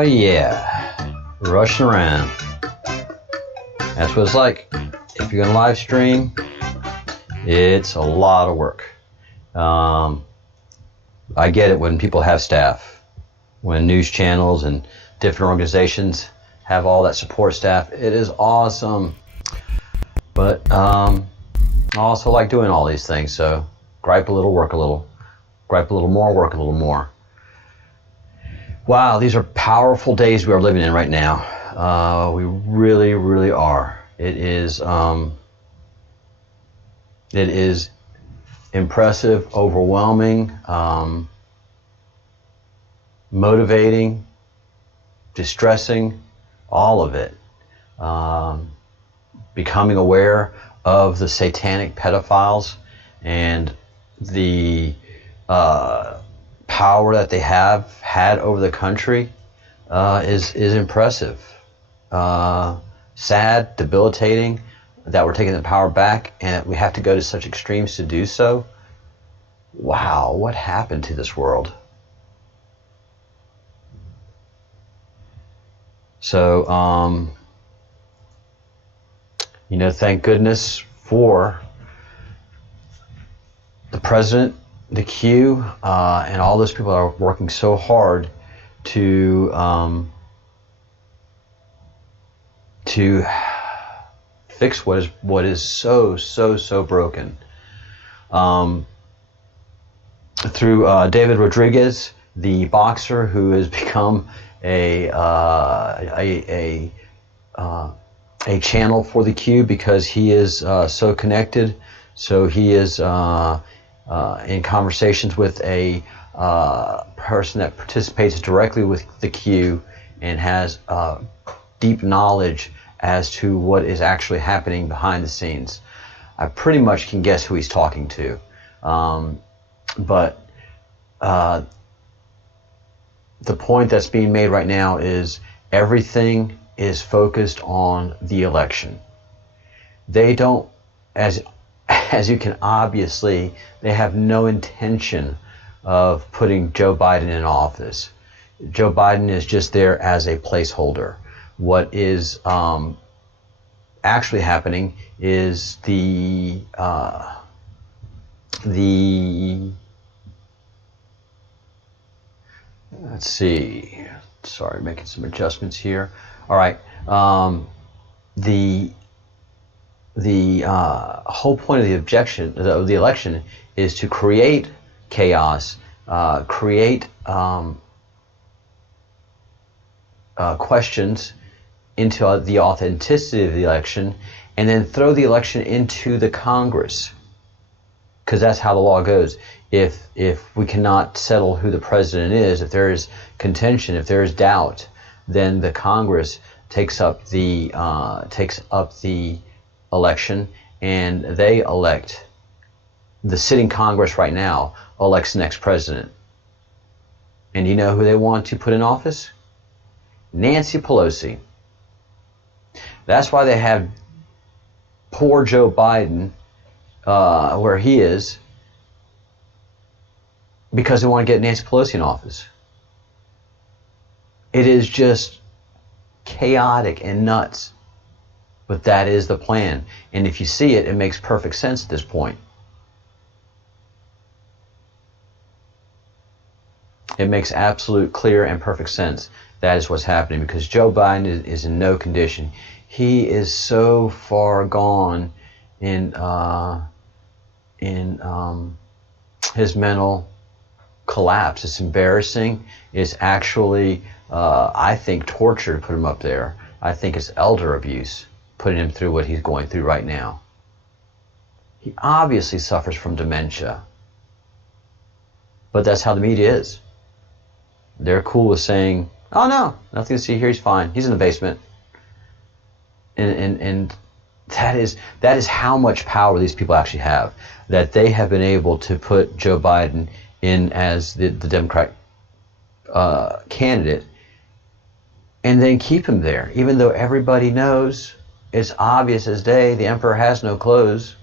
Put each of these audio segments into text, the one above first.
Oh yeah, rushing around. That's what it's like. If you're gonna live stream, it's a lot of work. I get it when people have staff, when news channels and different organizations have all that support staff. It is awesome. But I also like doing all these things. So gripe a little, work a little. Gripe a little more, work a little more. Wow, these are powerful days we are living in right now. We really, really are. It is impressive, overwhelming, motivating, distressing, all of it. Becoming aware of the satanic pedophiles and the power that they have had over the country is impressive. Sad, debilitating that we're taking the power back and that we have to go to such extremes to do so. Wow, what happened to this world? So, thank goodness for the president, the Q, and all those people that are working so hard to fix what is so broken. Through David Rodriguez, the boxer who has become a channel for the Q because he is so connected. So he is in conversations with a person that participates directly with the Q and has deep knowledge as to what is actually happening behind the scenes. I pretty much can guess who he's talking to. But the point that's being made right now is everything is focused on the election. They don't, as you can obviously, they have no intention of putting Joe Biden in office. Joe Biden is just there as a placeholder. What is actually happening is let's see. Sorry, making some adjustments here. All right. The whole point of the election is to create chaos, create questions into the authenticity of the election, and then throw the election into the Congress, because that's how the law goes. If we cannot settle who the president is, if there is contention, if there is doubt, then the Congress takes up the election, and they elect. The sitting Congress right now elects the next president. And you know who they want to put in office? Nancy Pelosi. That's why they have poor Joe Biden where he is, because they want to get Nancy Pelosi in office. It is just chaotic and nuts, but that is the plan. And if you see it, it makes perfect sense at this point. It makes absolute, clear, and perfect sense. That is what's happening, because Joe Biden is in no condition. He is so far gone in his mental collapse. It's embarrassing. It's actually, I think, torture to put him up there. I think it's elder abuse, putting him through what he's going through right now. He obviously suffers from dementia. But that's how the media is. They're cool with saying, oh no, nothing to see here, he's fine. He's in the basement. And that is how much power these people actually have, that they have been able to put Joe Biden in as the Democrat candidate and then keep him there, even though everybody knows, it's obvious as day, the emperor has no clothes.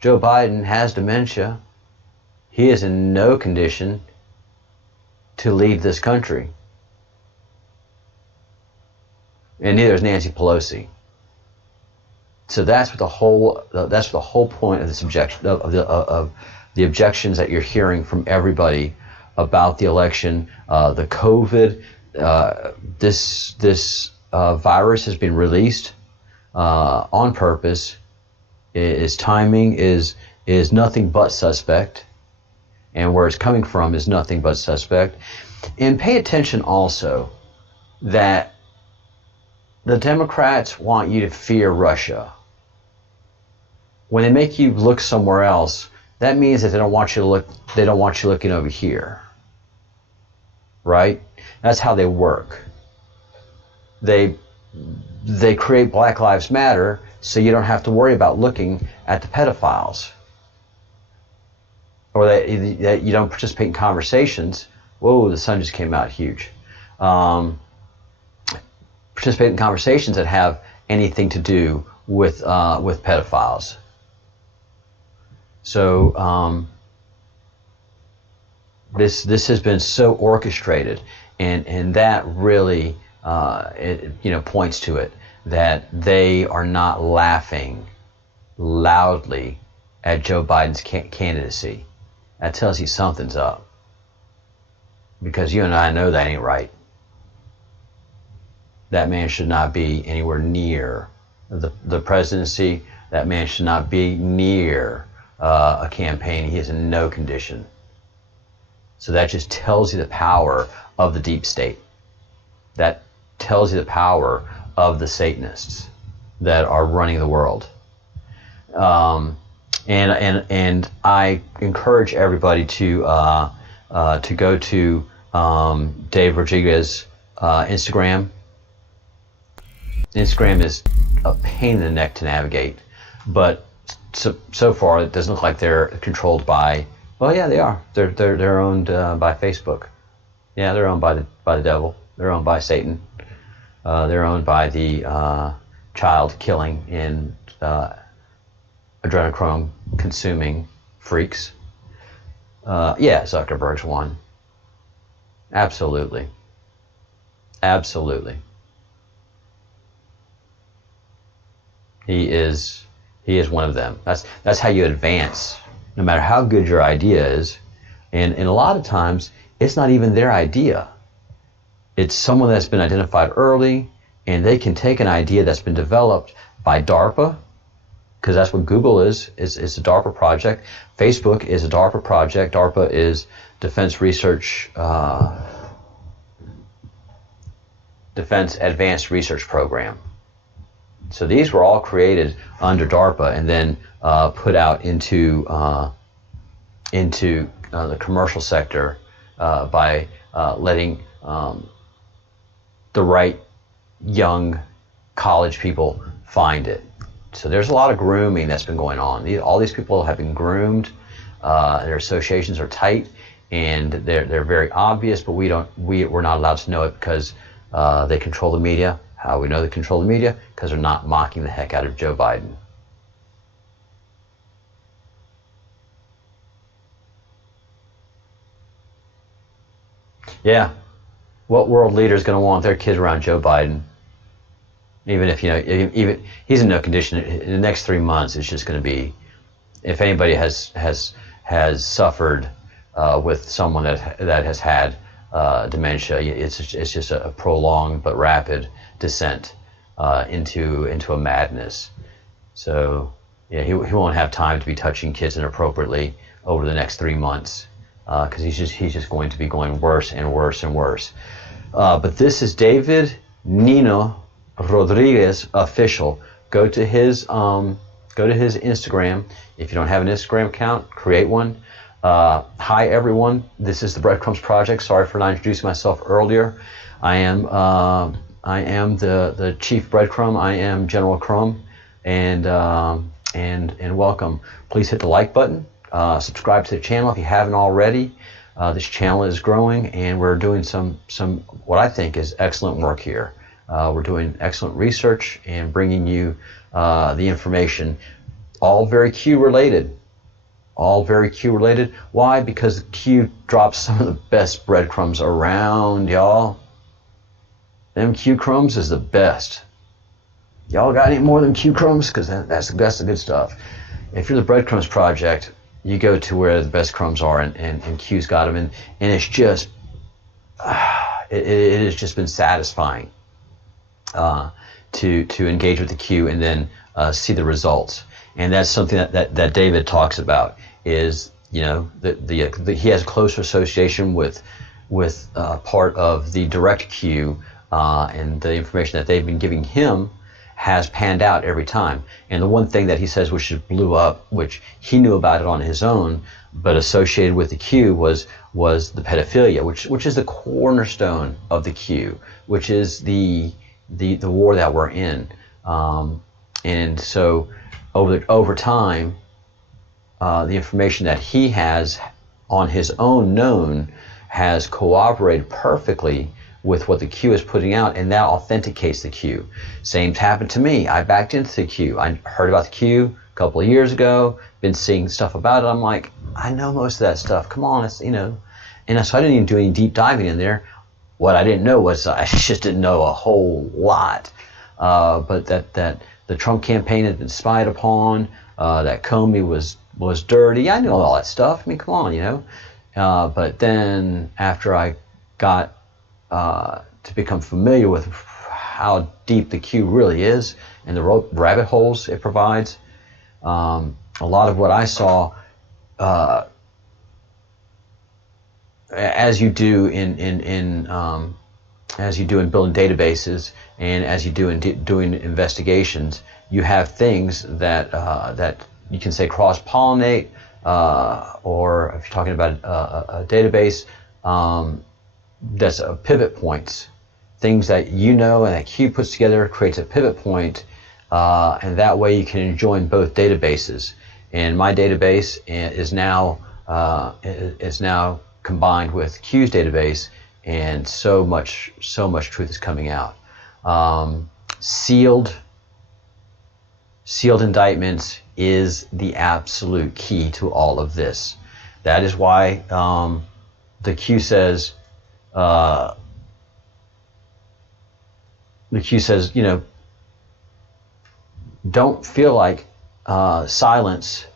Joe Biden has dementia. He is in no condition to lead this country. and neither is Nancy Pelosi. So that's what the whole point of this objection of the objections that you're hearing from everybody about the election, the COVID. This virus has been released on purpose. Its timing is nothing but suspect, and where it's coming from is nothing but suspect. And pay attention also that the Democrats want you to fear Russia. When they make you look somewhere else, that means that they don't want you to look. They don't want you looking over here, right? That's how they work. They create Black Lives Matter so you don't have to worry about looking at the pedophiles, or that you don't participate in conversations. Whoa, the sun just came out huge. Participate in conversations that have anything to do with pedophiles. So this has been so orchestrated, and that really points to it, that they are not laughing loudly at Joe Biden's candidacy. That tells you something's up, because you and I know that ain't right. That man should not be anywhere near the presidency. That man should not be near a campaign. He is in no condition. So that just tells you the power of the deep state. That tells you the power of the Satanists that are running the world. And I encourage everybody to go to Dave Rodriguez's Instagram. Instagram is a pain in the neck to navigate, but so far it doesn't look like they're controlled by. Well, yeah, they are. They're owned by Facebook. Yeah, they're owned by the devil. They're owned by Satan. They're owned by the child killing and adrenochrome consuming freaks. Yeah, Zuckerberg's one. Absolutely. Absolutely. He is one of them. That's how you advance, no matter how good your idea is. And a lot of times, it's not even their idea. It's someone that's been identified early, and they can take an idea that's been developed by DARPA, because that's what Google is. It's a DARPA project. Facebook is a DARPA project. DARPA is Defense Advanced Research Program. So these were all created under DARPA and then put out into the commercial sector by letting the right young college people find it. So there's a lot of grooming that's been going on. All these people have been groomed. Their associations are tight, and they're very obvious, but we're not allowed to know it because they control the media. How we know they control the media? Because they're not mocking the heck out of Joe Biden. Yeah, what world leader is going to want their kids around Joe Biden? Even if even he's in no condition. In the next 3 months, it's just going to be. If anybody has suffered with someone that has had dementia, it's just a prolonged but rapid descent into a madness. So yeah, he won't have time to be touching kids inappropriately over the next 3 months, because he's just going to be going worse and worse and worse. But this is David Nino Rodriguez official. Go to his Instagram. If you don't have an Instagram account, create one. Hi everyone, this is the Breadcrumbs Project. Sorry for not introducing myself earlier. I am the Chief Breadcrumb. I am General Crumb, and welcome. Please hit the like button. Subscribe to the channel if you haven't already. This channel is growing, and we're doing some what I think is excellent work here. We're doing excellent research and bringing you the information, all very Q related. All very Q related. Why? Because Q drops some of the best breadcrumbs around, y'all. Them Q crumbs is the best. Y'all got any more of them Q crumbs? Because that's the good stuff. If you're the Breadcrumbs Project, you go to where the best crumbs are, and Q's got them, and it's just, it has just been satisfying to engage with the Q and then see the results. And that's something that David talks about, is, you know, he has a closer association with part of the direct Q, and the information that they've been giving him has panned out every time. And the one thing that he says which blew up, which he knew about it on his own, but associated with the Q was the pedophilia, which is the cornerstone of the Q, which is the war that we're in. And so over time, the information that he has on his own known has cooperated perfectly with what the Q is putting out, and that authenticates the Q. Same's happened to me. I backed into the Q. I heard about the Q a couple of years ago, been seeing stuff about it. I'm like, I know most of that stuff. Come on, it's, you know. And so I didn't even do any deep diving in there. What I didn't know was I just didn't know a whole lot. But that the Trump campaign had been spied upon, that Comey was dirty. I knew all that stuff. I mean, come on, you know. But then after I got to become familiar with how deep the Q really is and the rabbit holes it provides, a lot of what I saw, as you do in building databases, and as you do in doing investigations, you have things that you can say cross-pollinate, or if you're talking about a database, that's a pivot points, things that you know and that Q puts together creates a pivot point, and that way you can join both databases. And my database is now combined with Q's database, and so much truth is coming out. Sealed indictments is the absolute key to all of this. That is why the Q says, you know, don't feel like silence.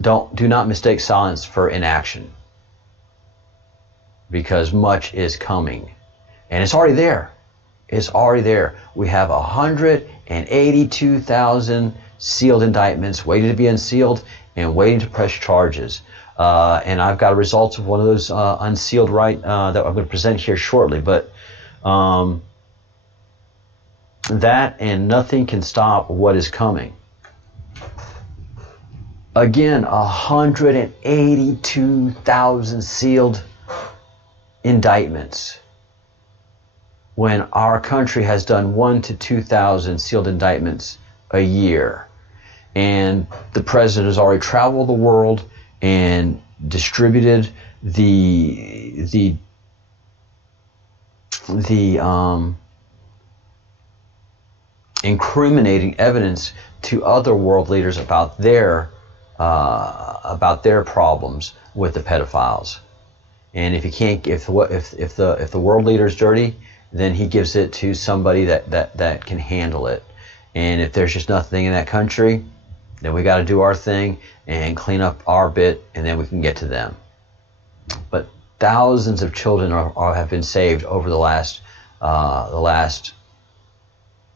Do not mistake silence for inaction, because much is coming, and it's already there. It's already there. We have 182,000 sealed indictments waiting to be unsealed and waiting to press charges. And I've got results of one of those unsealed that I'm going to present here shortly. But that and nothing can stop what is coming. Again, 182,000 sealed indictments, when our country has done 1,000 to 2,000 sealed indictments a year. And the president has already traveled the world and distributed the incriminating evidence to other world leaders about their problems with the pedophiles. And if the world leader is dirty, then he gives it to somebody that can handle it. And if there's just nothing in that country, then we got to do our thing and clean up our bit, and then we can get to them. But thousands of children have been saved over the last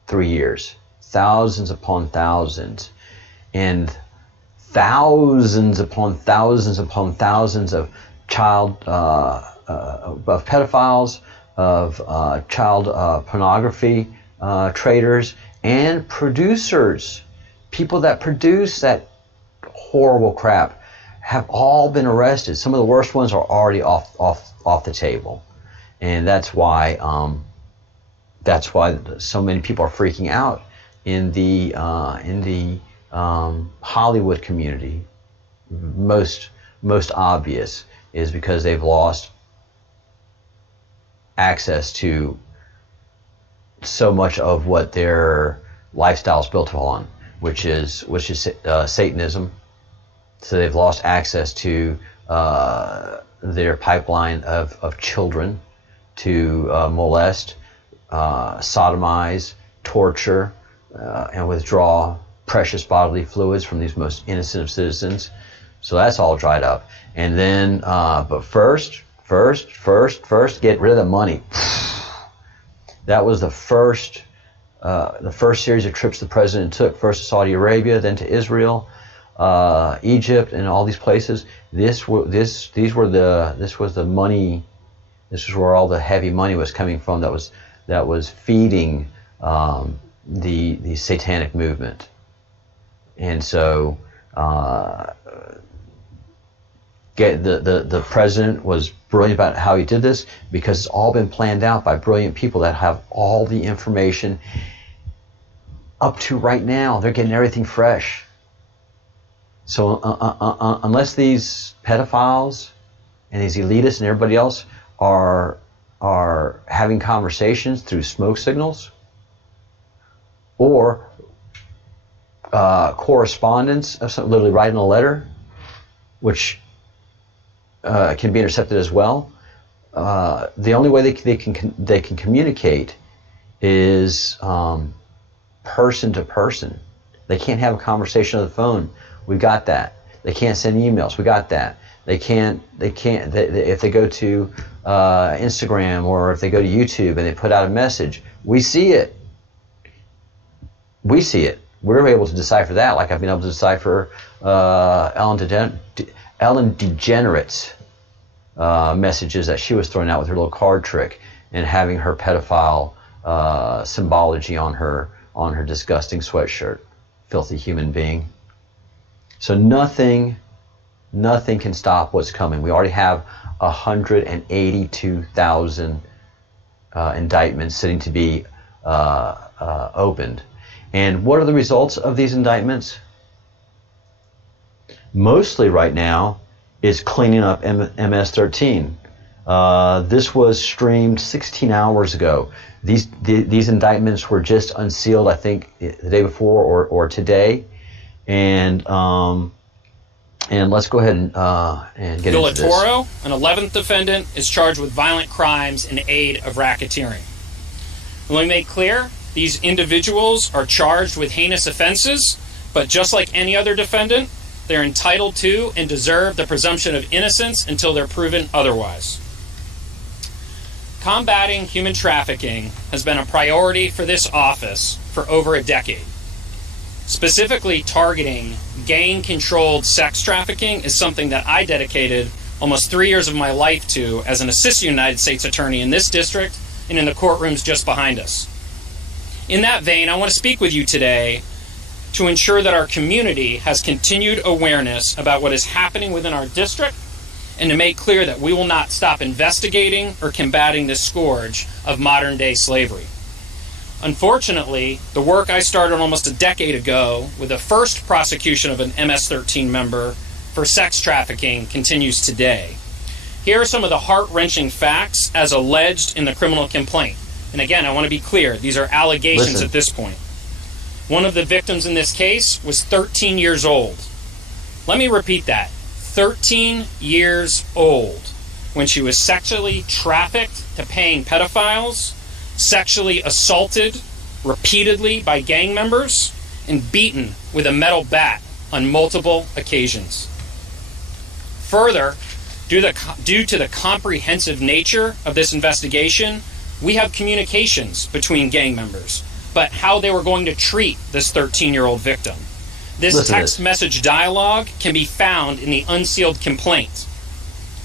3 years. Thousands upon thousands, and thousands upon thousands upon thousands of of pedophiles, of child pornography traders, and producers, people that produce that horrible crap, have all been arrested. Some of the worst ones are already off the table, and that's why so many people are freaking out in the Hollywood community. Most obvious is because they've lost access to so much of what their lifestyle is built on, which is Satanism. So they've lost access to their pipeline of children to molest. sodomize, torture, and withdraw precious bodily fluids from these most innocent of citizens. So that's all dried up. And then, but first, get rid of the money. That was the first series of trips the president took. First to Saudi Arabia, then to Israel, Egypt, and all these places. This was the money. This is where all the heavy money was coming from. That was feeding the satanic movement. And so the president was brilliant about how he did this, because it's all been planned out by brilliant people that have all the information up to right now. They're getting everything fresh. So unless these pedophiles and these elitists and everybody else are having conversations through smoke signals or correspondence of some, literally writing a letter, which can be intercepted as well. The only way they can communicate is person to person. They can't have a conversation on the phone. We got that. They can't send emails. We got that. They can't. If they go to Instagram or if they go to YouTube and they put out a message, we see it. We see it. We're able to decipher that, like I've been able to decipher Ellen DeGenerate's messages that she was throwing out with her little card trick and having her pedophile symbology on her disgusting sweatshirt. Filthy human being. So nothing can stop what's coming. We already have 182,000 indictments sitting to be opened. And what are the results of these indictments? Mostly right now is cleaning up MS-13. This was streamed 16 hours ago. These indictments were just unsealed, I think, the day before or today. And let's go ahead and get into this. Villatoro, an 11th defendant, is charged with violent crimes in aid of racketeering. Let me make clear, these individuals are charged with heinous offenses, but just like any other defendant, they're entitled to and deserve the presumption of innocence until they're proven otherwise. Combating human trafficking has been a priority for this office for over a decade. Specifically targeting gang-controlled sex trafficking is something that I dedicated almost 3 years of my life to as an assistant United States attorney in this district and in the courtrooms just behind us. In that vein, I want to speak with you today to ensure that our community has continued awareness about what is happening within our district and to make clear that we will not stop investigating or combating this scourge of modern-day slavery. Unfortunately, the work I started almost a decade ago with the first prosecution of an MS-13 member for sex trafficking continues today. Here are some of the heart-wrenching facts as alleged in the criminal complaint. And again, I want to be clear, these are allegations at this point. One of the victims in this case was 13 years old. Let me repeat that. 13 years old when she was sexually trafficked to paying pedophiles, sexually assaulted repeatedly by gang members, and beaten with a metal bat on multiple occasions. Further, due to the comprehensive nature of this investigation, we have communications between gang members, but how they were going to treat this 13-year-old victim. This text message dialogue can be found in the unsealed complaint.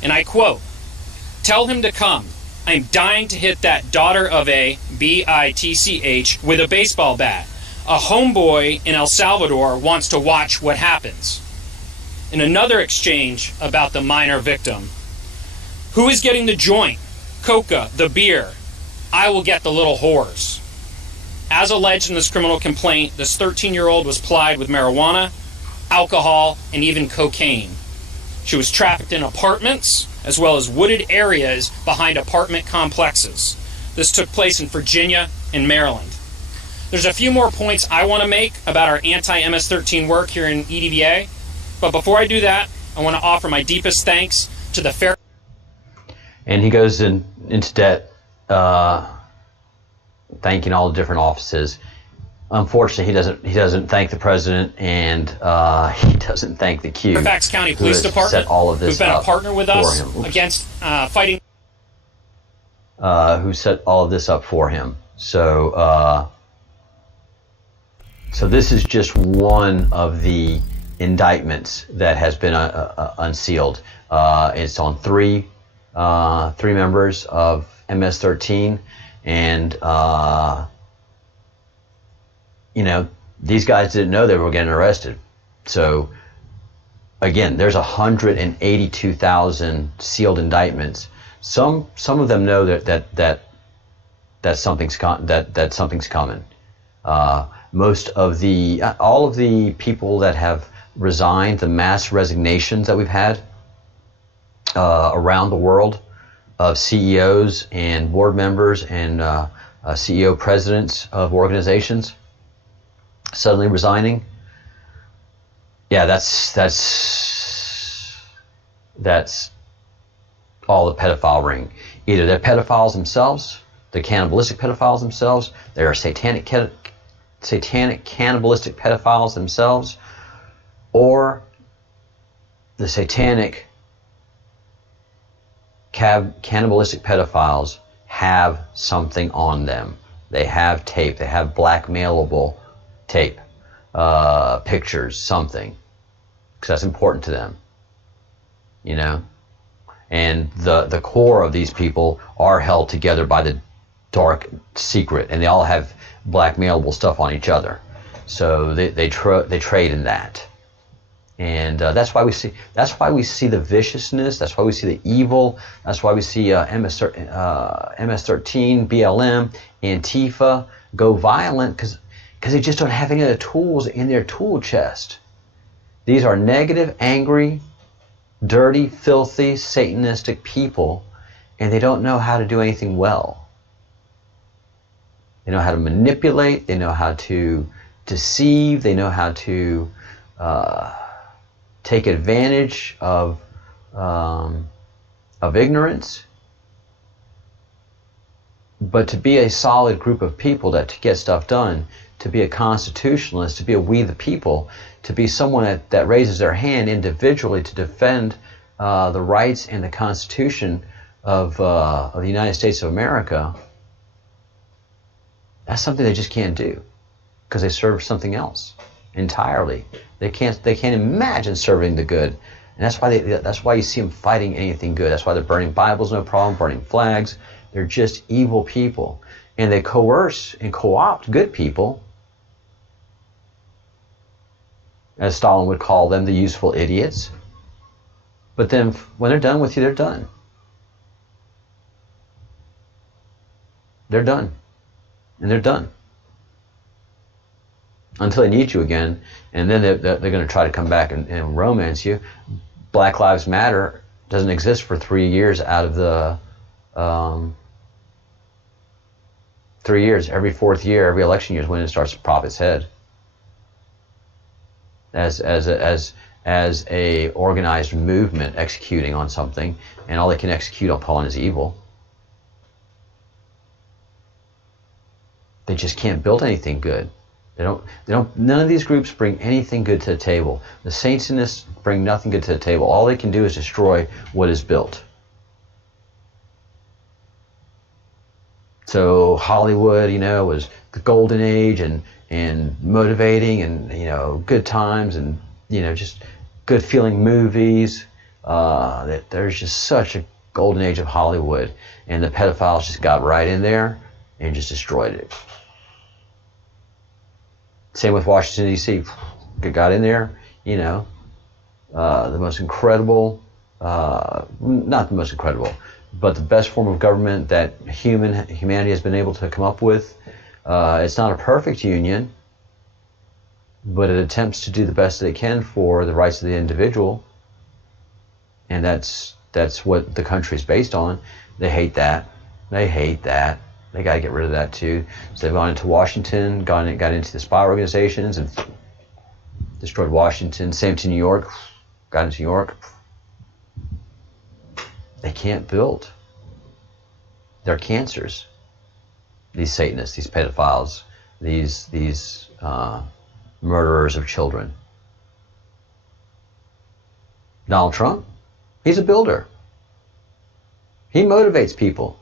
And I quote, "Tell him to come. I'm dying to hit that daughter of a bitch with a baseball bat. A homeboy in El Salvador wants to watch what happens." In another exchange about the minor victim, "Who is getting the joint? Coca, the beer. I will get the little whores." As alleged in this criminal complaint, this 13-year-old was plied with marijuana, alcohol, and even cocaine. She was trafficked in apartments, as well as wooded areas behind apartment complexes. This took place in Virginia and Maryland. There's a few more points I want to make about our anti-MS-13 work here in EDVA, but before I do that, I want to offer my deepest thanks to the fair... And he goes into debt thanking all the different offices. Unfortunately, he doesn't thank the president, and he doesn't thank the Q. Fairfax County Police Department, set all of this who've been a partner with us against fighting. Who set all of this up for him. So this is just one of the indictments that has been unsealed. It's on three members of MS-13, and these guys didn't know they were getting arrested. So again, there's 182,000 sealed indictments. Some of them know that something's coming. Most of all of the people that have resigned, the mass resignations that we've had around the world of CEOs and board members and CEO presidents of organizations suddenly resigning. Yeah, that's all the pedophile ring. Either they're pedophiles themselves, the cannibalistic pedophiles themselves, they are satanic cannibalistic pedophiles themselves, or the satanic cannibalistic pedophiles have something on them. They have tape, they have blackmailable tape, pictures, something, because that's important to them, and the core of these people are held together by the dark secret, and they all have blackmailable stuff on each other, so they trade in that, and that's why we see the viciousness, that's why we see the evil, that's why we see MS-13, BLM, Antifa go violent, because they just don't have any of the tools in their tool chest. These are negative, angry, dirty, filthy, satanistic people, and they don't know how to do anything well. They know how to manipulate, they know how to deceive, they know how to take advantage of ignorance. But to be a solid group of people to get stuff done, to be a constitutionalist, to be a we the people, to be someone that raises their hand individually to defend the rights and the Constitution of the United States of America, that's something they just can't do, because they serve something else entirely. They can't imagine serving the good, and that's why you see them fighting anything good. That's why they're burning Bibles, no problem, burning flags. They're just evil people, and they coerce and co-opt good people, as Stalin would call them, the useful idiots. But then when they're done with you, they're done. They're done. And they're done. Until they need you again, and then they're going to try to come back and romance you. Black Lives Matter doesn't exist for 3 years out of the 3 years. Every fourth year, every election year is when it starts to pop its head as a organized movement executing on something, and all they can execute upon is evil. They just can't build anything good. None of these groups bring anything good to the table. The Satanists bring nothing good to the table. All they can do is destroy what is built. So Hollywood, was the golden age and motivating and, good times and, just good feeling movies. There's just such a golden age of Hollywood, and the pedophiles just got right in there and just destroyed it. Same with Washington, D.C. Got in there, the most incredible, not the most incredible, but the best form of government that humanity has been able to come up with. It's not a perfect union, but it attempts to do the best that it can for the rights of the individual, and that's what the country is based on. They hate that. They hate that. They got to get rid of that too. So they've gone into Washington, got into the spy organizations and destroyed Washington. Same to New York, got into New York. They can't build. They're cancers. these Satanists, these pedophiles, these murderers of children. Donald Trump, he's a builder. He motivates people.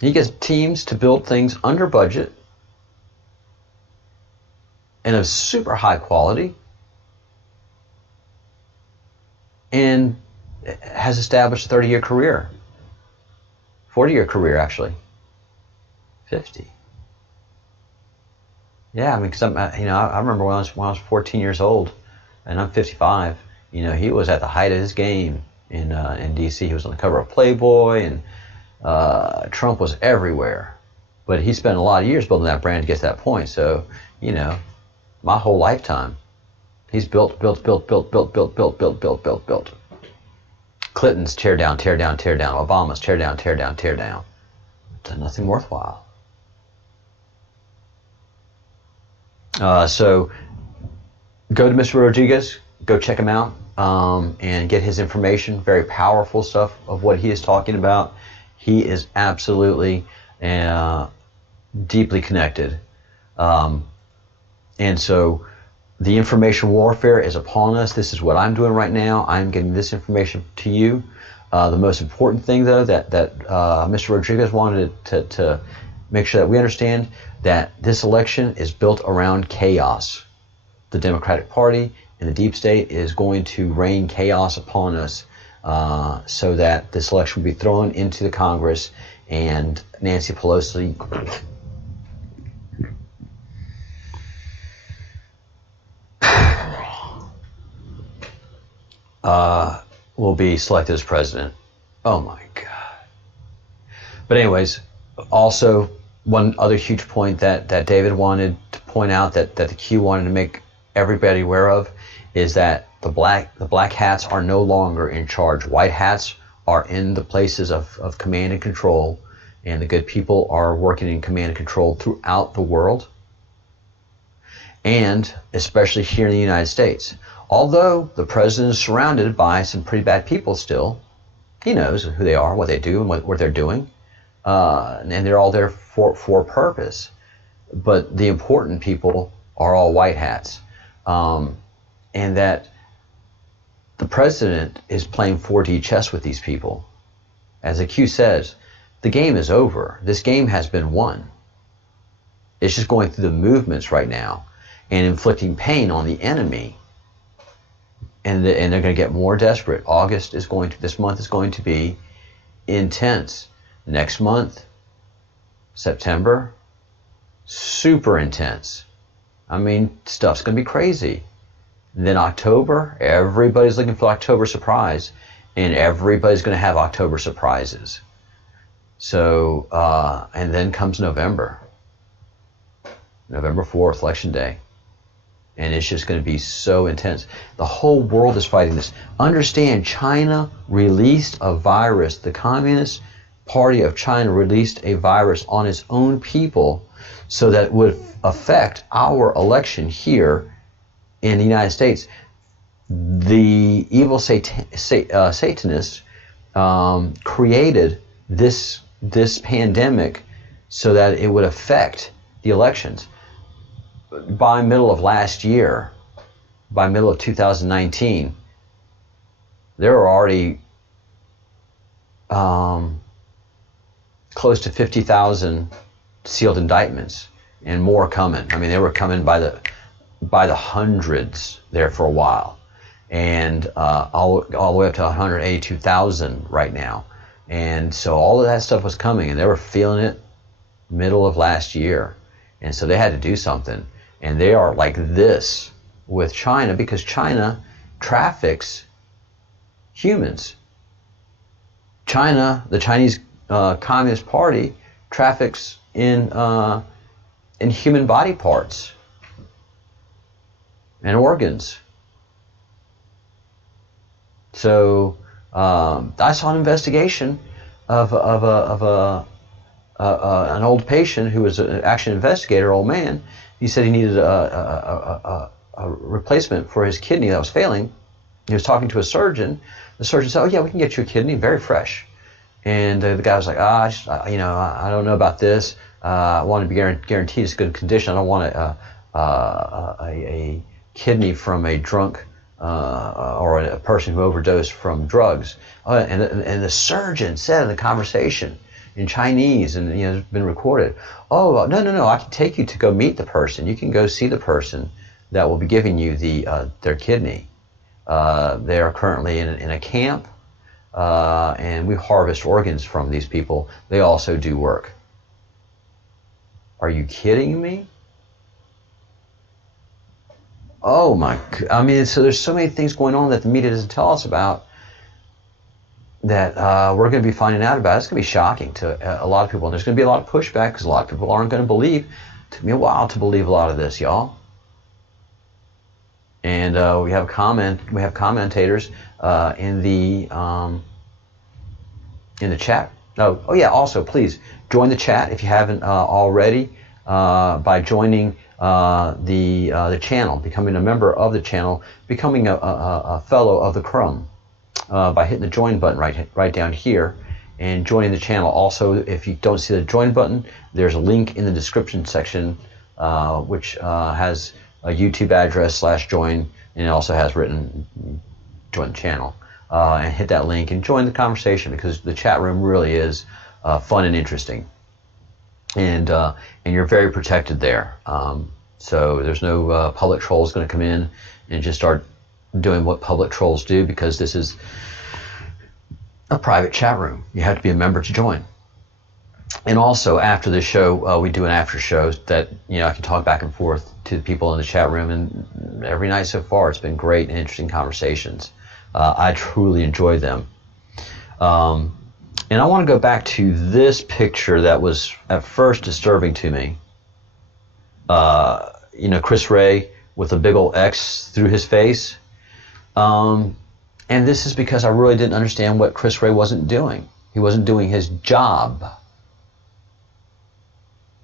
He gets teams to build things under budget and of super high quality, and has established a 30-year career. 40-year career, actually. 50. Yeah, I mean, because I remember when I was 14 years old, and I'm 55. He was at the height of his game in D.C. He was on the cover of Playboy, and Trump was everywhere. But he spent a lot of years building that brand to get to that point. So, my whole lifetime, he's built. Clinton's tear down. Obama's tear down. Done nothing worthwhile. So go to Mr. Rodriguez, go check him out, and get his information. Very powerful stuff of what he is talking about. He is absolutely deeply connected. And so the information warfare is upon us. This is what I'm doing right now. I'm getting this information to you. The most important thing, though, that Mr. Rodriguez wanted to make sure that we understand, that this election is built around chaos. The Democratic Party and the deep state is going to rain chaos upon us, so that this election will be thrown into the Congress, and Nancy Pelosi will be selected as president. Oh my God. But anyways, also one other huge point that David wanted to point out, that the Q wanted to make everybody aware of, is that the black hats are no longer in charge. White hats are in the places of command and control, and the good people are working in command and control throughout the world, and especially here in the United States. Although the president is surrounded by some pretty bad people still, he knows who they are, what they do, and what they're doing, and they're all there for purpose. But the important people are all white hats, and that the president is playing 4D chess with these people. As the Q says, the game is over. This game has been won. It's just going through the movements right now and inflicting pain on the enemy. And they're going to get more desperate. This month is going to be intense. Next month, September, super intense. I mean, stuff's going to be crazy. And then October, everybody's looking for October surprise, and everybody's going to have October surprises. So, and then comes November 4th, Election Day. And it's just going to be so intense. The whole world is fighting this. Understand, China released a virus. The Communist Party of China released a virus on its own people so that it would affect our election here in the United States. The evil Satanists created this pandemic so that it would affect the elections. By middle of last year, by middle of 2019, there were already close to 50,000 sealed indictments, and more coming. I mean, they were coming by the hundreds there for a while, and all the way up to 182,000 right now. And so all of that stuff was coming, and they were feeling it middle of last year, and so they had to do something. And they are like this with China, because China traffics humans. China, the Chinese Communist Party, traffics in human body parts and organs. So I saw an investigation of an old patient who was actually an investigator, old man. He said he needed a replacement for his kidney that was failing. He was talking to a surgeon. The surgeon said, "Oh yeah, we can get you a kidney, very fresh." And the guy was like, I don't know about this. I want to be guaranteed it's good condition. I don't want a kidney from a drunk or a person who overdosed from drugs. And the surgeon said in the conversation in Chinese, and it's been recorded, oh, no, I can take you to go meet the person. You can go see the person that will be giving you their kidney. They are currently in a camp, and we harvest organs from these people. They also do work. Are you kidding me? Oh my, so there's so many things going on that the media doesn't tell us about that we're going to be finding out about. It's going to be shocking to a lot of people. And there's going to be a lot of pushback because a lot of people aren't going to believe. It took me a while to believe a lot of this, y'all. And we have commentators in the chat. Oh yeah. Also, please join the chat if you haven't already by joining the channel, becoming a member of the channel, becoming a fellow of the Crumb by hitting the join button right down here and joining the channel. Also, if you don't see the join button, there's a link in the description section which has a YouTube address /join, and it also has written join the channel. And hit that link and join the conversation, because the chat room really is fun and interesting, and you're very protected there. So there's no public trolls going to come in and just start doing what public trolls do, because this is a private chat room. You have to be a member to join. And also after the show, we do an after show that I can talk back and forth to the people in the chat room, and every night so far it's been great and interesting conversations. I truly enjoy them. And I want to go back to this picture that was at first disturbing to me. Chris Ray with a big old X through his face. And this is because I really didn't understand what Chris Ray wasn't doing. He wasn't doing his job.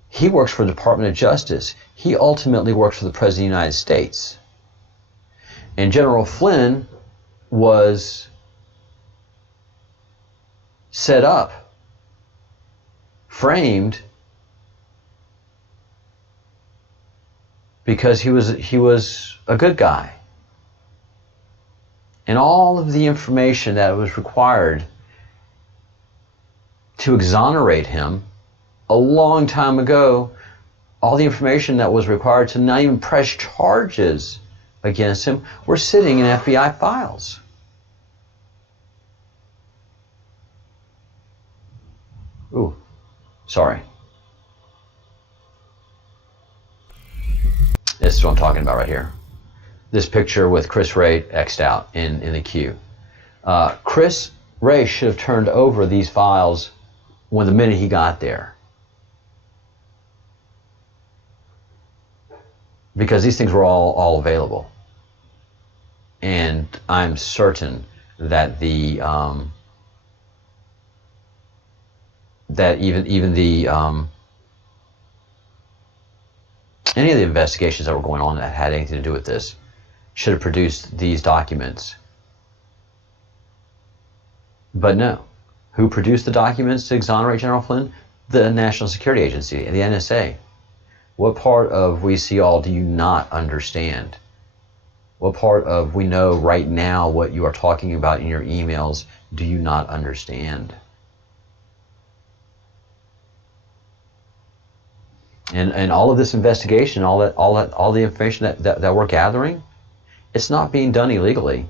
He works for the Department of Justice. He ultimately works for the President of the United States. And General Flynn was set up, framed, because he was a good guy. And all of the information that was required to exonerate him a long time ago, all the information that was required to not even press charges against him, were sitting in FBI files. Ooh, sorry. This is what I'm talking about right here. This picture with Chris Ray X'd out in the queue. Chris Ray should have turned over these files the minute he got there, because these things were all available. And I'm certain that that even the any of the investigations that were going on that had anything to do with this should have produced these documents. But no. Who produced the documents to exonerate General Flynn? The National Security Agency, the NSA. What part of we see all do you not understand? What part of we know right now what you are talking about in your emails do you not understand? And all of this investigation, all the information that we're gathering, it's not being done illegally.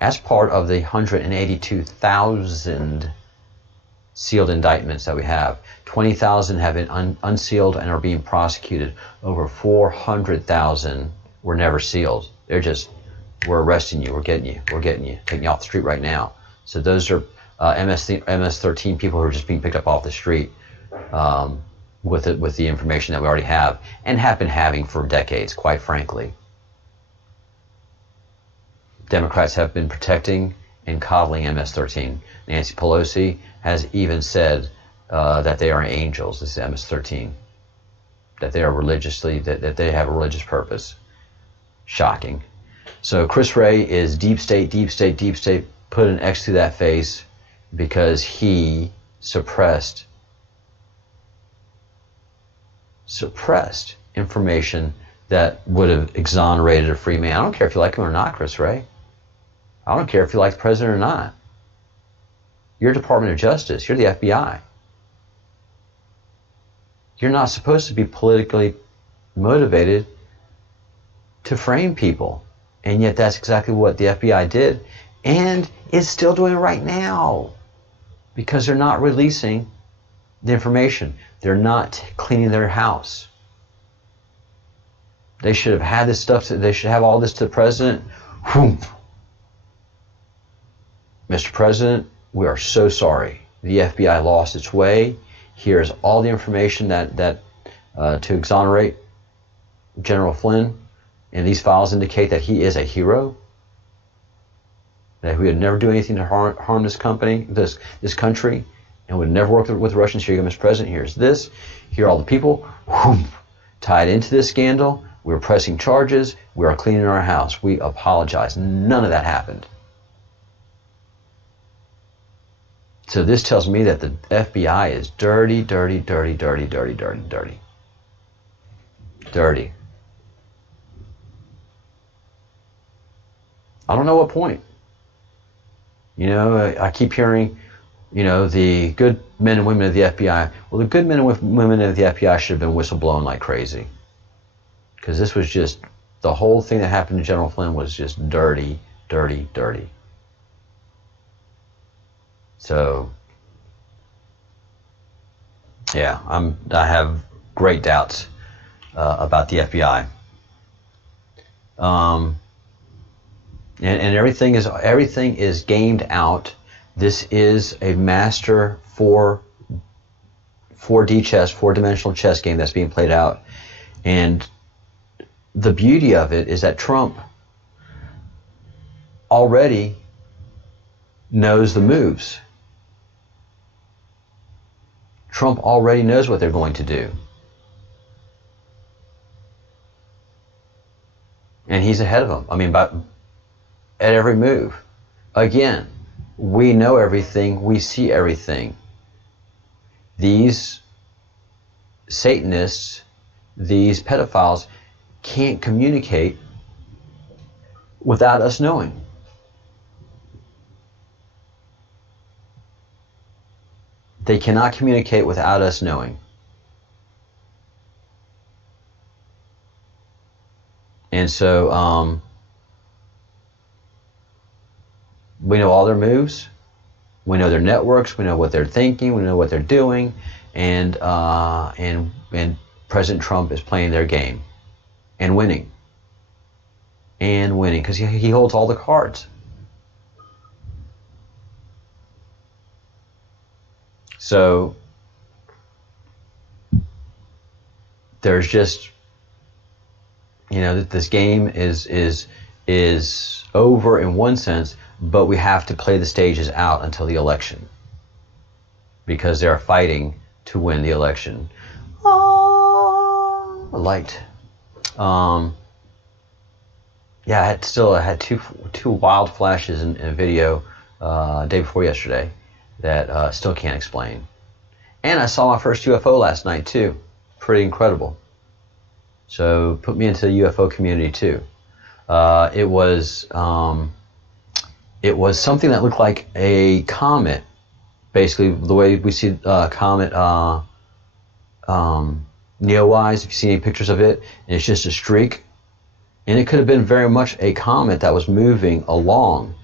As part of the 182,000 sealed indictments that we have, 20,000 have been unsealed and are being prosecuted. Over 400,000 were never sealed. They're just, we're arresting you, we're getting you, taking you off the street right now. So those are MS-13 people who are just being picked up off the street with the information that we already have and have been having for decades, quite frankly. Democrats have been protecting and coddling MS-13. Nancy Pelosi has even said that they are angels, this is MS-13, that they are religiously, that they have a religious purpose. Shocking. So Chris Ray is deep state, put an X through that face because he suppressed information that would have exonerated a free man. I don't care if you like him or not, Chris Ray. I don't care if you like the president or not. You're Department of Justice. You're the FBI. You're not supposed to be politically motivated to frame people. And yet that's exactly what the FBI did and is still doing right now, because they're not releasing the information. They're not cleaning their house. They should have had this stuff. They should have all this to the president. Whoom. Mr. President, we are so sorry. The FBI lost its way. Here's all the information that to exonerate General Flynn, and these files indicate that he is a hero, that we would never do anything to harm this company, this country, and would never work with the Russians. Here you go, Mr. President. Here's this. Here are all the people tied into this scandal. We're pressing charges. We are cleaning our house. We apologize. None of that happened. So this tells me that the FBI is dirty, dirty, dirty, dirty, dirty, dirty, dirty. Dirty. I don't know what point. You know, I keep hearing, you know, the good men and women of the FBI. Well, the good men and women of the FBI should have been whistleblowing like crazy. Because this was just, the whole thing that happened to General Flynn was just dirty, dirty, dirty. So, yeah, I have great doubts about the FBI. And everything is gamed out. This is a master 4D chess, 4-dimensional chess game that's being played out. And the beauty of it is that Trump already knows the moves. Trump already knows what they're going to do. And he's ahead of them. I mean, at every move. Again, we know everything, we see everything. These Satanists, these pedophiles, can't communicate without us knowing. They cannot communicate without us knowing. And so we know all their moves, we know their networks, we know what they're thinking, we know what they're doing, and President Trump is playing their game and winning because he holds all the cards. So there's just, you know, this game is over in one sense, but we have to play the stages out until the election, because they're fighting to win the election. Oh, light. Yeah, I had two wild flashes in a video day before yesterday that still can't explain. And I saw my first UFO last night too. Pretty incredible. So put me into the UFO community too. It was something that looked like a comet. Basically, the way we see comet Neowise, if you see any pictures of it, and it's just a streak. And it could have been very much a comet that was moving along.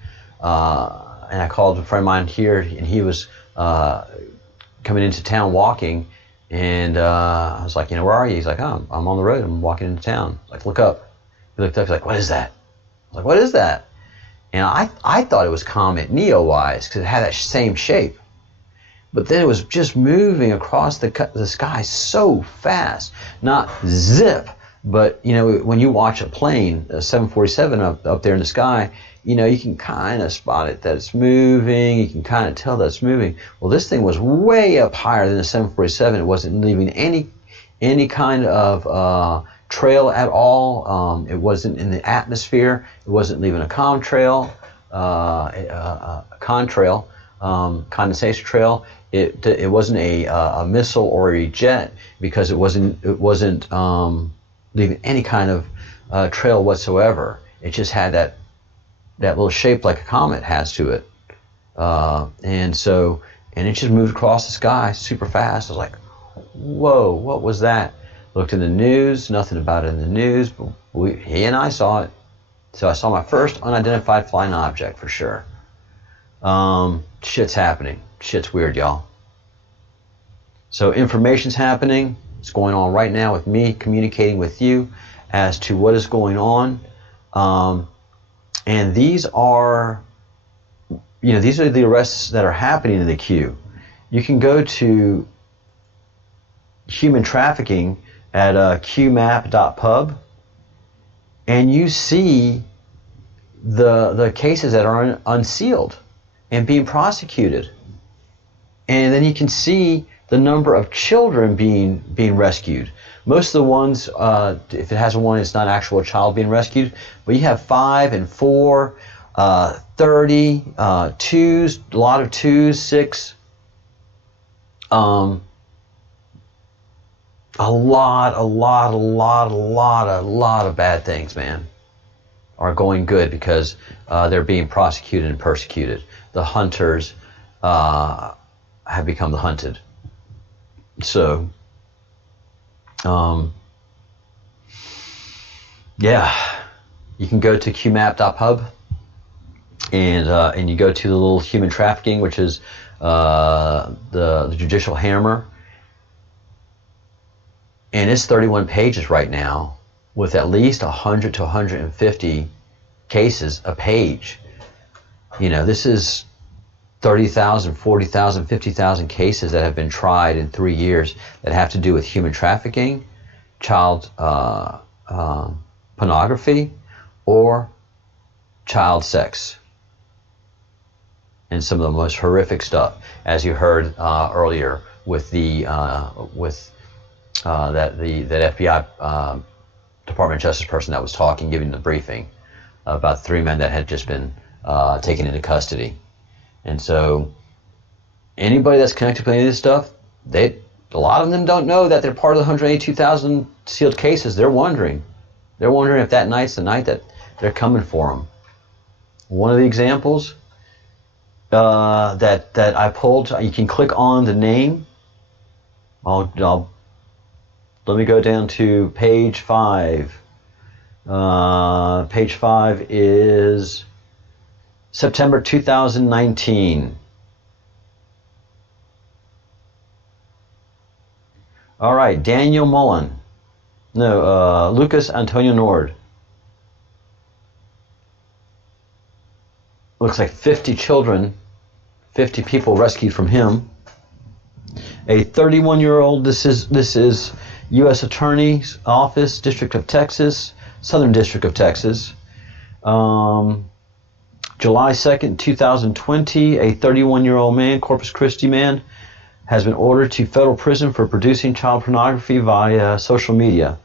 And I called a friend of mine here, and he was coming into town walking. And I was like, you know, where are you? He's like, oh, I'm on the road. I'm walking into town. Like, look up. He looked up. He's like, what is that? I was like, what is that? And I thought it was comet Neowise because it had that same shape. But then it was just moving across the sky so fast. Not zip, but, you know, when you watch a plane, a 747 up there in the sky, you know, you can kind of spot it that it's moving. You can kind of tell that it's moving. Well, this thing was way up higher than the 747. It wasn't leaving any kind of trail at all. It wasn't in the atmosphere. It wasn't leaving a contrail. condensation trail. It wasn't a missile or a jet, because it wasn't leaving any kind of trail whatsoever. It just had that little shape like a comet has to it, and it just moved across the sky super fast. I was like, whoa, what was that? Looked in the news, nothing about it in the news, but he and I saw it. So I saw my first unidentified flying object for sure. Shit's happening. Shit's weird, y'all. So information's happening. It's going on right now with me communicating with you as to what is going on. And these are the arrests that are happening in the queue. You can go to human trafficking at qmap.pub, and you see the cases that are unsealed and being prosecuted. And then you can see the number of children being rescued. Most of the ones, if it has a one, it's not an actual child being rescued, but you have 5 and 4, 30, twos, a lot of 2s, 6, a lot of bad things, man, are going good because they're being prosecuted and persecuted. The hunters have become the hunted. So, yeah, you can go to qmap.pub and you go to the little human trafficking, which is the judicial hammer, and it's 31 pages right now with at least 100 to 150 cases a page. This is 30,000, 40,000, 50,000 cases that have been tried in 3 years that have to do with human trafficking, child pornography, or child sex, and some of the most horrific stuff, as you heard earlier with the that FBI Department of Justice person that was talking, giving the briefing about 3 men that had just been taken into custody. And so anybody that's connected to any of this stuff, a lot of them don't know that they're part of the 182,000 sealed cases. They're wondering if that night's the night that they're coming for them. One of the examples that I pulled, you can click on the name. Let me go down to page 5. Page 5 is September 2019. All right, Daniel Mullen. No, Lucas Antonio Nord. Looks like 50 children, 50 people rescued from him. A 31-year-old, this is U.S. Attorney's Office, District of Texas, Southern District of Texas. July 2nd, 2020, a 31-year-old man, Corpus Christi man, has been ordered to federal prison for producing child pornography via social media.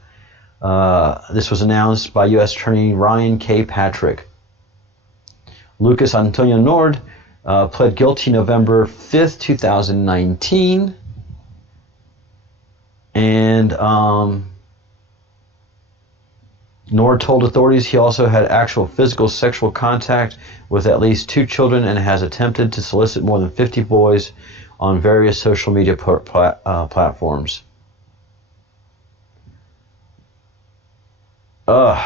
This was announced by U.S. Attorney Ryan K. Patrick. Lucas Antonio Nord pled guilty November 5th, 2019. And Nord told authorities he also had actual physical sexual contact with at least 2 children and has attempted to solicit more than 50 boys on various social media platforms. So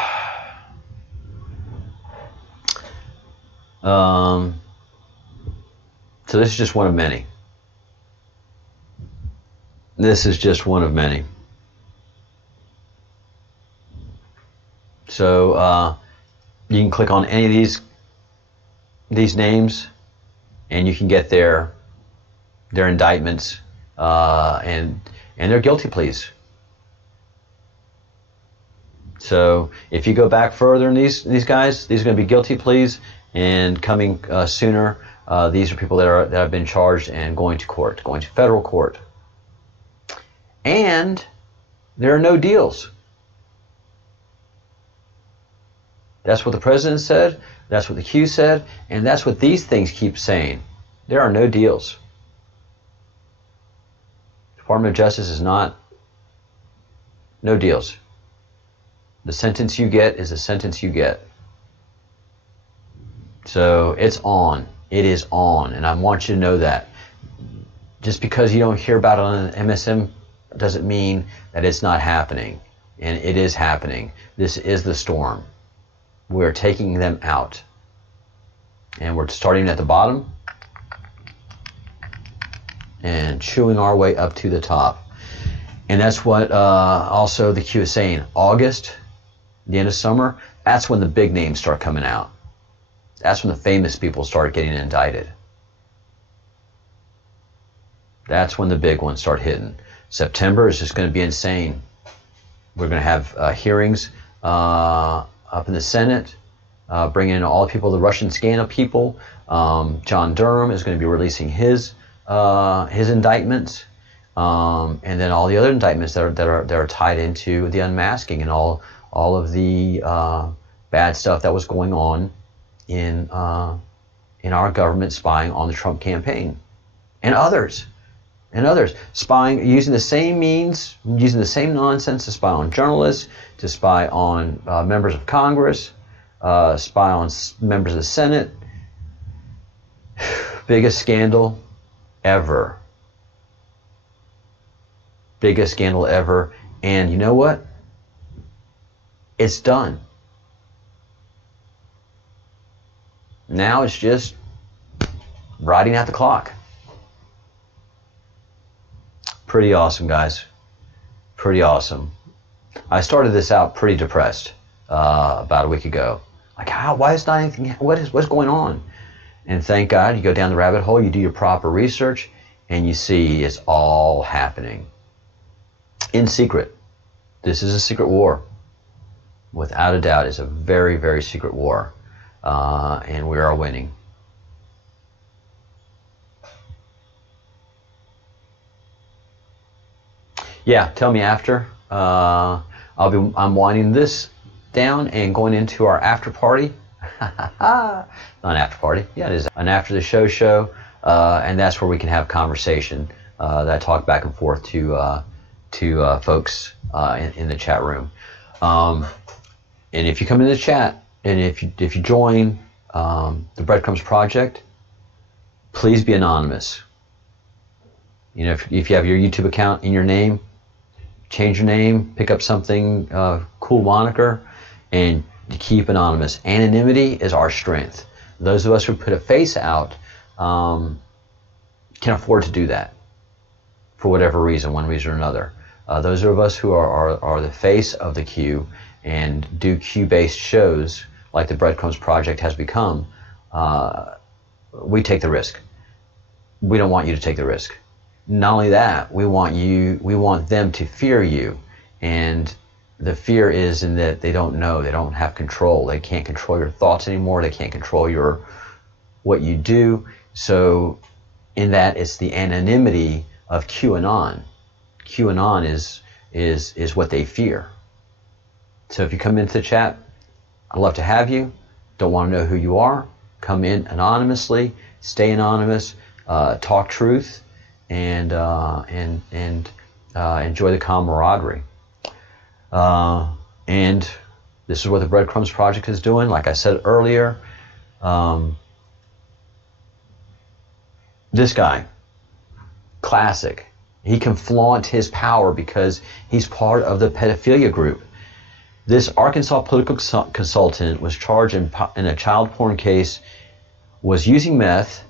this is just one of many. This is just one of many. So you can click on any of these names, and you can get their indictments and their guilty pleas. So if you go back further in these guys, these are going to be guilty pleas, and coming sooner, these are people that have been charged and going to court, going to federal court. And there are no deals. That's what the president said, that's what the Q said, and that's what these things keep saying. There are no deals. Department of Justice is not, no deals. The sentence you get is the sentence you get. So it's on. It is on. And I want you to know that. Just because you don't hear about it on MSM doesn't mean that it's not happening. And it is happening. This is the storm. We're taking them out. And we're starting at the bottom and chewing our way up to the top. And that's what also the Q is saying. August, the end of summer, that's when the big names start coming out. That's when the famous people start getting indicted. That's when the big ones start hitting. September is just going to be insane. We're going to have hearings up in the Senate, bringing in all the people, the Russian scandal people. John Durham is going to be releasing his indictments, and then all the other indictments that are tied into the unmasking and all of the bad stuff that was going on in our government, spying on the Trump campaign and others. Spying, using the same means, using the same nonsense to spy on journalists, to spy on members of Congress, spy on members of the Senate. Biggest scandal ever. Biggest scandal ever. And you know what? It's done. Now it's just riding out the clock. Pretty awesome, guys. Pretty awesome. I started this out pretty depressed about a week ago. Like, why is not anything? What's going on? And thank God, you go down the rabbit hole, you do your proper research, and you see it's all happening in secret. This is a secret war. Without a doubt, it's a very, very secret war, and we are winning. Yeah, tell me after. I'm winding this down and going into our after party. Not an after party. Yeah, it is an after the show, and that's where we can have conversation that I talk back and forth to folks in the chat room. And if you come into the chat and if you join the Breadcrumbs Project, please be anonymous. You know, if you have your YouTube account in your name, change your name, pick up something cool moniker, and keep anonymous. Anonymity is our strength. Those of us who put a face out can afford to do that for whatever reason, one reason or another. Those of us who are the face of the Q and do Q-based shows like the Breadcrumbs Project has become, we take the risk. We don't want you to take the risk. Not only that, we want them to fear you, and the fear is in that they don't know, they don't have control, they can't control your thoughts anymore, they can't control what you do. So in that, it's the anonymity of QAnon. QAnon is what they fear. So if you come into the chat, I'd love to have you. Don't want to know who you are, come in anonymously, stay anonymous, talk truth, and enjoy the camaraderie. And this is what the Breadcrumbs Project is doing. Like I said earlier, this guy, classic. He can flaunt his power because he's part of the pedophilia group. This Arkansas political consultant was charged in a child porn case, was using meth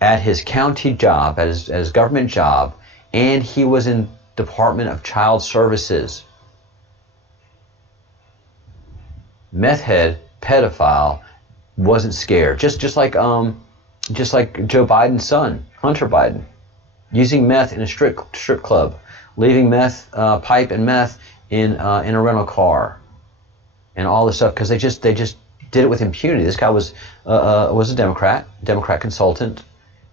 at his county job, at his government job, and he was in Department of Child Services. Meth head, pedophile, wasn't scared. Just like Joe Biden's son, Hunter Biden, using meth in a strip club, leaving meth pipe and meth in a rental car, and all this stuff because they just did it with impunity. This guy was a Democrat consultant,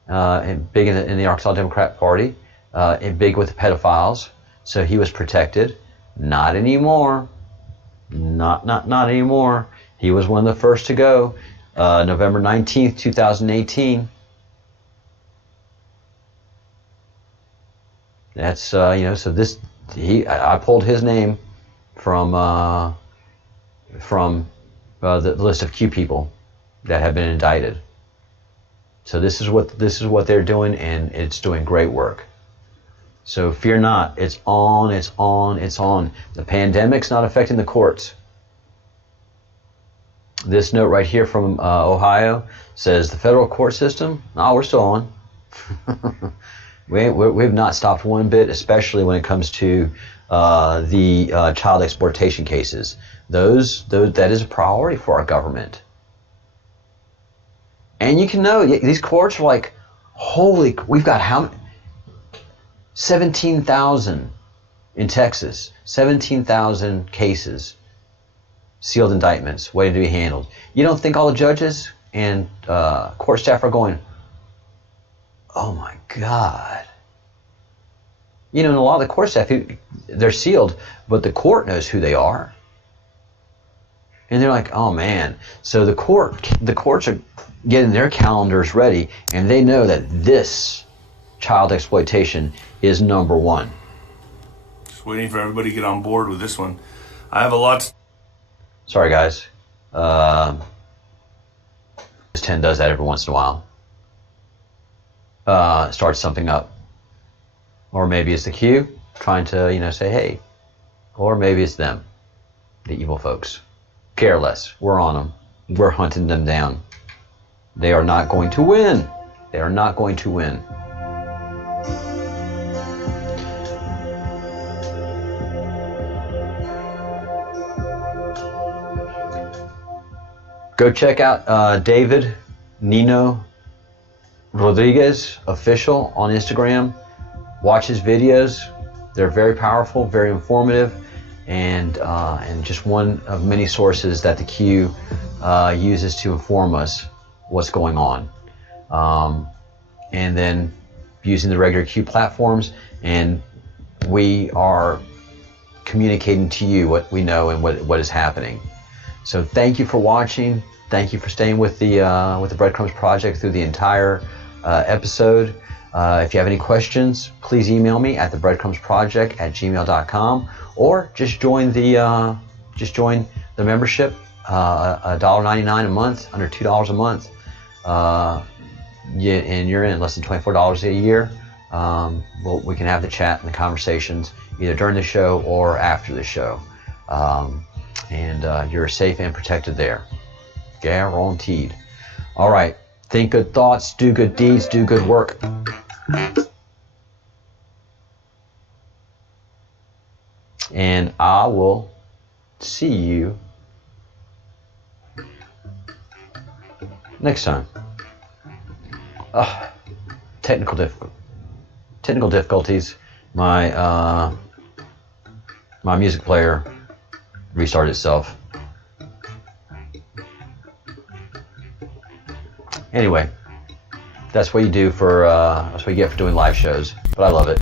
and big in the Arkansas Democrat Party, and big with the pedophiles. So he was protected. Not anymore. Not anymore. He was one of the first to go. November 19th, 2018. That's so this I pulled his name from the list of Q people that have been indicted. So this is what they're doing, and it's doing great work. So fear not, it's on, it's on, it's on. The pandemic's not affecting the courts. This note right here from Ohio says the federal court system, no, we're still on. We've not stopped one bit, especially when it comes to the child exploitation cases. That is a priority for our government. And you can know, these courts are like, holy, we've got how many? 17,000 in Texas, 17,000 cases, sealed indictments, waiting to be handled. You don't think all the judges and court staff are going, oh my God. And a lot of the court staff, they're sealed, but the court knows who they are. And they're like, oh man. So the courts are getting their calendars ready, and they know that this child exploitation is number one. Just waiting for everybody to get on board with this one. I have a lot. Sorry, guys. 10 does that every once in a while. Starts something up. Or maybe it's the Q trying to, say, hey. Or maybe it's them, the evil folks. Care less. We're on them. We're hunting them down. They are not going to win. They are not going to win. Go check out David Nino Rodriguez official on Instagram. Watch his videos. They're very powerful, very informative, and just one of many sources that the Q uses to inform us what's going on. And then using the regular Q platforms, and we are communicating to you what we know and what is happening. So thank you for watching. Thank you for staying with the Breadcrumbs Project through the entire episode. If you have any questions, please email me at thebreadcrumbsproject@gmail.com, or just join the membership. $1.99 a month, under $2 a month, and you're in less than $24 a year. We can have the chat and the conversations either during the show or after the show. And you're safe and protected there. Guaranteed. All right. Think good thoughts, do good deeds, do good work. And I will see you next time. Technical difficulties. My music player restarted itself. Anyway, that's what you do that's what you get for doing live shows. But I love it.